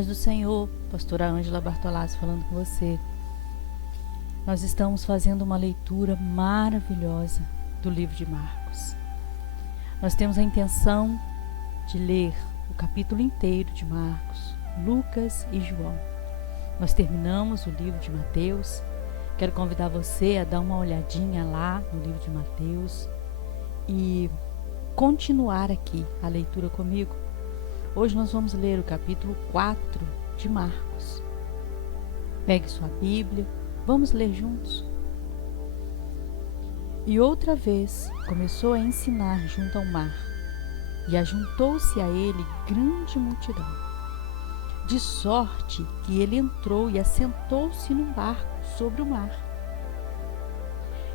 Paz do Senhor, pastora Ângela Bartolazzi falando com você. Nós estamos fazendo uma leitura maravilhosa do livro de Marcos. Nós temos a intenção de ler o capítulo inteiro de Marcos, Lucas e João. Nós terminamos o livro de Mateus. Quero convidar você a dar uma olhadinha lá no livro de Mateus e continuar aqui a leitura comigo. Hoje nós vamos ler o capítulo 4 de Marcos. Pegue sua Bíblia, vamos ler juntos. E outra vez começou a ensinar junto ao mar, e ajuntou-se a ele grande multidão, de sorte que ele entrou e assentou-se num barco sobre o mar.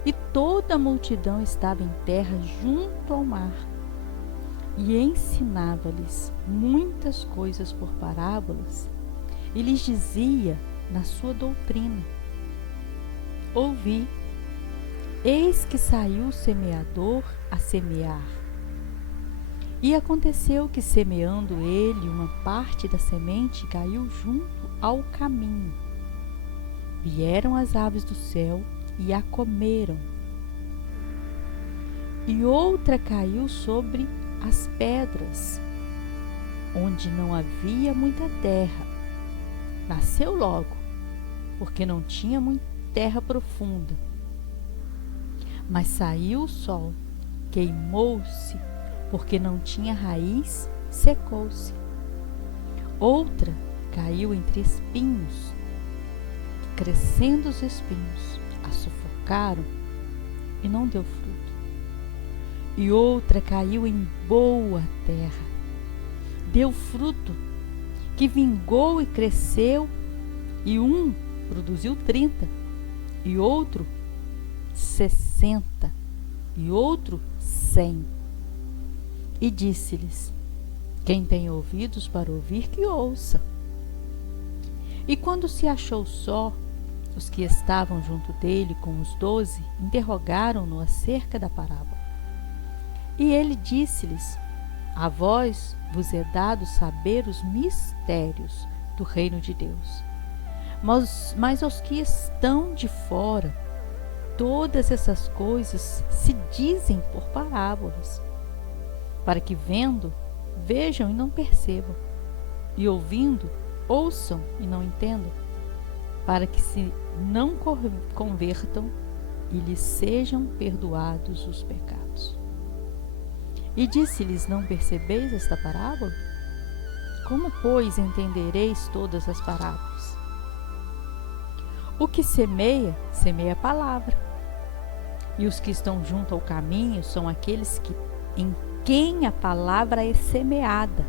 E toda a multidão estava em terra junto ao mar, e ensinava-lhes muitas coisas por parábolas, e lhes dizia na sua doutrina: ouvi, eis que saiu o semeador a semear. E aconteceu que, semeando ele, uma parte da semente caiu junto ao caminho. Vieram as aves do céu e a comeram. E outra caiu sobre as pedras, onde não havia muita terra. Nasceu logo, porque não tinha muita terra profunda. Mas saiu o sol, queimou-se, porque não tinha raiz, secou-se. Outra caiu entre espinhos, crescendo os espinhos, a sufocaram e não deu fruto. E outra caiu em boa terra, deu fruto, que vingou e cresceu, e um produziu 30, e outro 60, e outro 100. E disse-lhes: quem tem ouvidos para ouvir, que ouça. E quando se achou só, os que estavam junto dele com os 12 interrogaram-no acerca da parábola. E ele disse-lhes: a vós vos é dado saber os mistérios do reino de Deus, mas aos que estão de fora, todas essas coisas se dizem por parábolas, para que vendo, vejam e não percebam, e ouvindo, ouçam e não entendam, para que se não convertam e lhes sejam perdoados os pecados. E disse-lhes: não percebeis esta parábola? Como, pois, entendereis todas as parábolas? O que semeia, semeia a palavra. E os que estão junto ao caminho são aqueles em quem a palavra é semeada.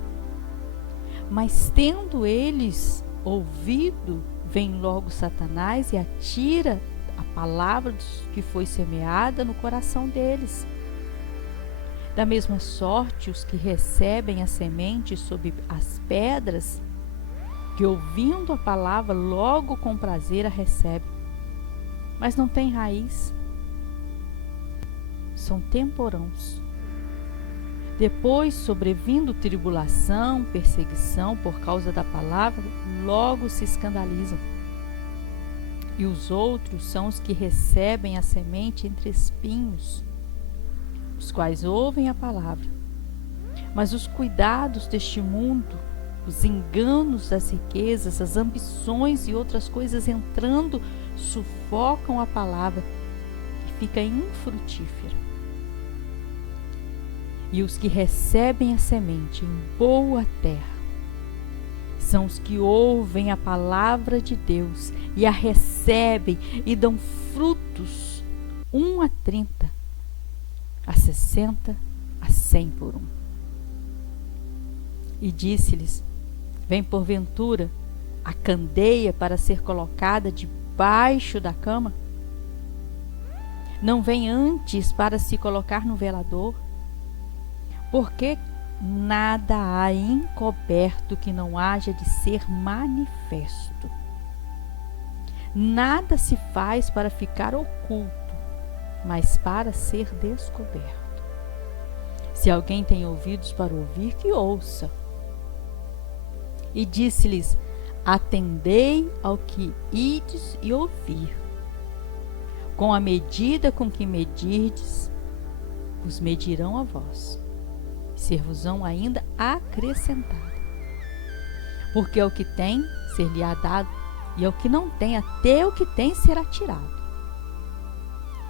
Mas tendo eles ouvido, vem logo Satanás e atira a palavra que foi semeada no coração deles. Da mesma sorte, os que recebem a semente sob as pedras, que ouvindo a palavra logo com prazer a recebem, mas não têm raiz, são temporãos. Depois, sobrevindo tribulação, perseguição por causa da palavra, logo se escandalizam. E os outros são os que recebem a semente entre espinhos, os quais ouvem a palavra, mas os cuidados deste mundo, os enganos das riquezas, as ambições e outras coisas entrando, sufocam a palavra e fica infrutífera. E os que recebem a semente em boa terra são os que ouvem a palavra de Deus e a recebem e dão frutos, 1 a 30, a 60, a 100 por um. E disse-lhes: vem porventura a candeia para ser colocada debaixo da cama? Não vem antes para se colocar no velador? Porque nada há encoberto que não haja de ser manifesto. Nada se faz para ficar oculto, mas para ser descoberto. Se alguém tem ouvidos para ouvir, que ouça. e disse-lhes: atendei ao que ides e ouvir. Com a medida com que medirdes, vos medirão a vós, ser-vos-ão ainda acrescentado. Porque ao que tem, ser-lhe-á dado, e ao que não tem, até o que tem será tirado.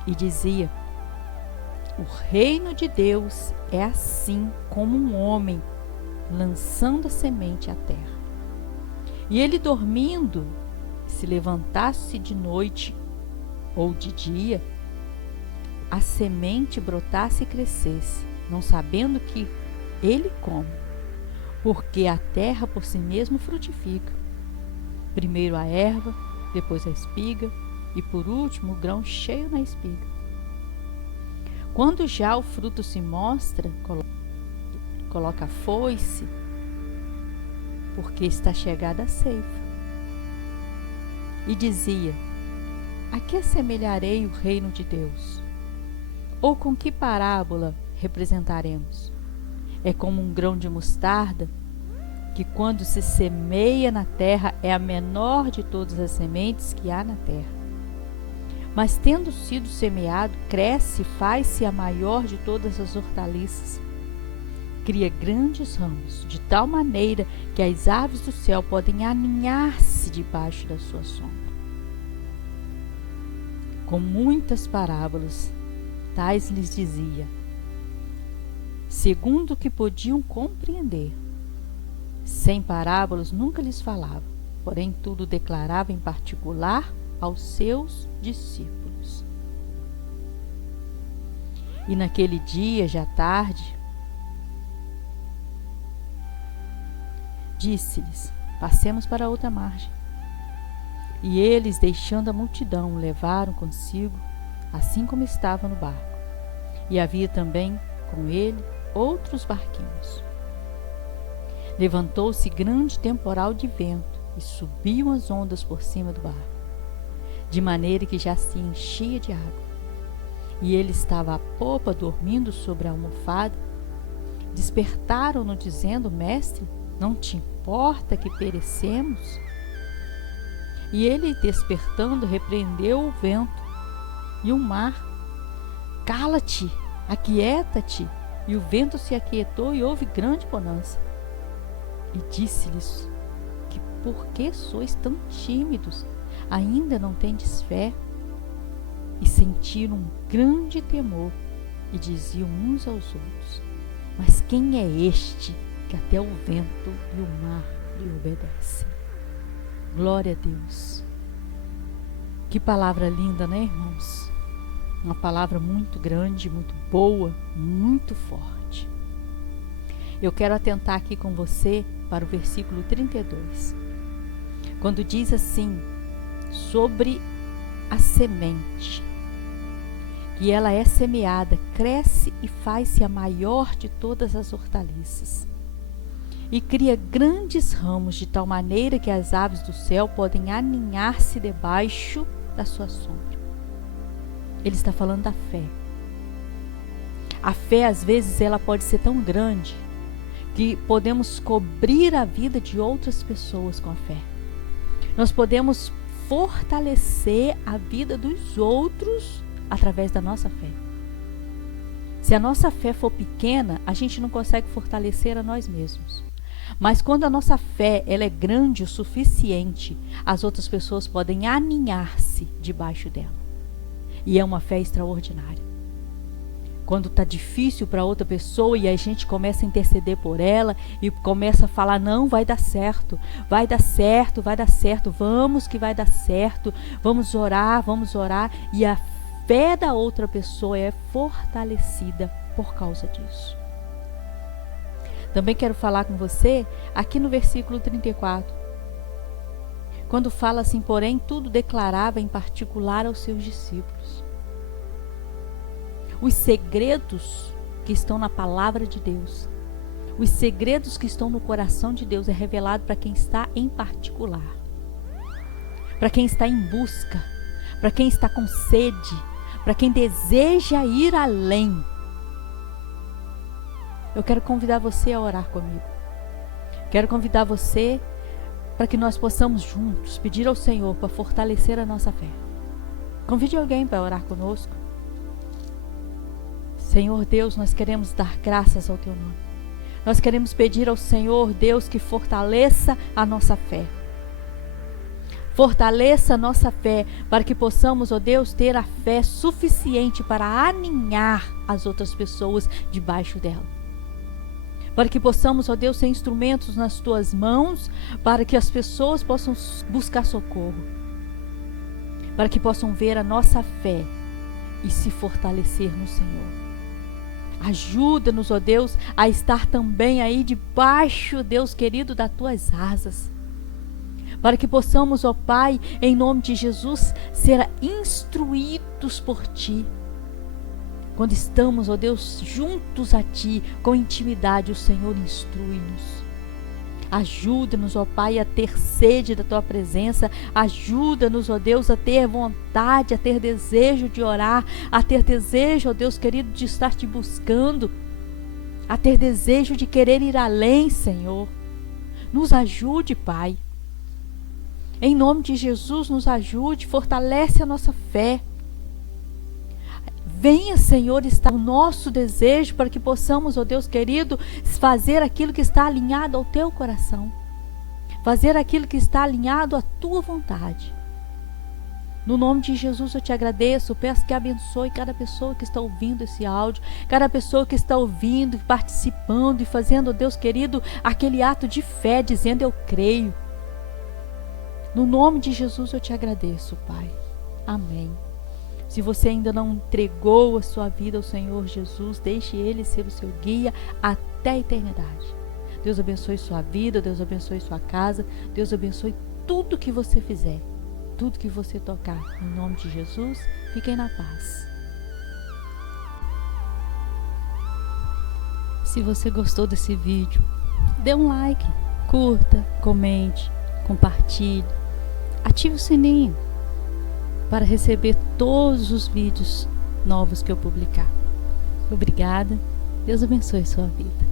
E dizia: o reino de Deus é assim como um homem lançando a semente à terra. E ele dormindo, se levantasse de noite ou de dia, a semente brotasse e crescesse, não sabendo que ele come, porque a terra por si mesmo frutifica. Primeiro a erva, depois a espiga, e por último o grão cheio na espiga. Quando já o fruto se mostra, coloca a foice, porque está chegada a ceifa. E dizia: a que assemelharei o reino de Deus? Ou com que parábola representaremos? É como um grão de mostarda, que quando se semeia na terra é a menor de todas as sementes que há na terra. Mas tendo sido semeado, cresce e faz-se a maior de todas as hortaliças. Cria grandes ramos, de tal maneira que as aves do céu podem aninhar-se debaixo da sua sombra. Com muitas parábolas, tais lhes dizia, segundo o que podiam compreender. Sem parábolas nunca lhes falava, porém tudo declarava em particular aos seus discípulos. E naquele dia, já tarde, disse-lhes: passemos para outra margem. E eles, deixando a multidão, levaram consigo, assim como estava no barco. E havia também com ele outros barquinhos. Levantou-se grande temporal de vento e subiam as ondas por cima do barco, de maneira que já se enchia de água. E ele estava à popa, dormindo sobre a almofada. Despertaram-no, dizendo: mestre, não te importa que perecemos? E ele, despertando, repreendeu o vento e o mar: cala-te, aquieta-te. E o vento se aquietou e houve grande bonança. E disse-lhes: que por que sois tão tímidos? Ainda não tendes fé? E sentiram um grande temor e diziam uns aos outros: mas quem é este que até o vento e o mar lhe obedecem? Glória a Deus. Que palavra linda, né, irmãos? Uma palavra muito grande, muito boa, muito forte. Eu quero atentar aqui com você para o versículo 32, quando diz assim, sobre a semente, que ela é semeada, cresce e faz-se a maior de todas as hortaliças, e cria grandes ramos, de tal maneira que as aves do céu podem aninhar-se debaixo da sua sombra. Ele está falando da fé. A fé, às vezes, ela pode ser tão grande que podemos cobrir a vida de outras pessoas com a fé. Nós podemos fortalecer a vida dos outros através da nossa fé. Se a nossa fé for pequena, a gente não consegue fortalecer a nós mesmos. Mas quando a nossa fé ela é grande o suficiente, as outras pessoas podem aninhar-se debaixo dela. E é uma fé extraordinária. Quando está difícil para outra pessoa e a gente começa a interceder por ela e começa a falar: não, vai dar certo, vai dar certo, vai dar certo, vamos que vai dar certo, vamos orar, e a fé da outra pessoa é fortalecida por causa disso. Também quero falar com você aqui no versículo 34, quando fala assim: porém tudo declarava em particular aos seus discípulos. Os segredos que estão na palavra de Deus, os segredos que estão no coração de Deus é revelado para quem está em particular, para quem está em busca, para quem está com sede, para quem deseja ir além. Eu quero convidar você a orar comigo. Quero convidar você para que nós possamos juntos pedir ao Senhor para fortalecer a nossa fé. Convide alguém para orar conosco. Senhor Deus, nós queremos dar graças ao Teu nome. Nós queremos pedir ao Senhor Deus que fortaleça a nossa fé. Fortaleça a nossa fé para que possamos, ó Deus, ter a fé suficiente para aninhar as outras pessoas debaixo dela. Para que possamos, ó Deus, ser instrumentos nas Tuas mãos, para que as pessoas possam buscar socorro. Para que possam ver a nossa fé e se fortalecer no Senhor. Ajuda-nos, ó Deus, a estar também aí debaixo, Deus querido, das Tuas asas. Para que possamos, ó Pai, em nome de Jesus, ser instruídos por Ti. Quando estamos, ó Deus, juntos a Ti, com intimidade, o Senhor instrui-nos. Ajuda-nos, ó Pai, a ter sede da Tua presença. Ajuda-nos, ó Deus, a ter vontade, a ter desejo de orar, a ter desejo, ó Deus querido, de estar Te buscando, a ter desejo de querer ir além, Senhor. Nos ajude, Pai. Em nome de Jesus, nos ajude, fortalece a nossa fé. Venha, Senhor, estar o nosso desejo para que possamos, ó Deus querido, fazer aquilo que está alinhado ao Teu coração. Fazer aquilo que está alinhado à Tua vontade. No nome de Jesus eu Te agradeço, peço que abençoe cada pessoa que está ouvindo esse áudio, cada pessoa que está ouvindo, participando e fazendo, ó Deus querido, aquele ato de fé, dizendo eu creio. No nome de Jesus eu Te agradeço, Pai. Amém. Se você ainda não entregou a sua vida ao Senhor Jesus, deixe Ele ser o seu guia até a eternidade. Deus abençoe sua vida, Deus abençoe sua casa, Deus abençoe tudo que você fizer, tudo que você tocar. Em nome de Jesus, fiquem na paz. Se você gostou desse vídeo, dê um like, curta, comente, compartilhe. Ative o sininho para receber todos os vídeos novos que eu publicar. Obrigada. Deus abençoe sua vida.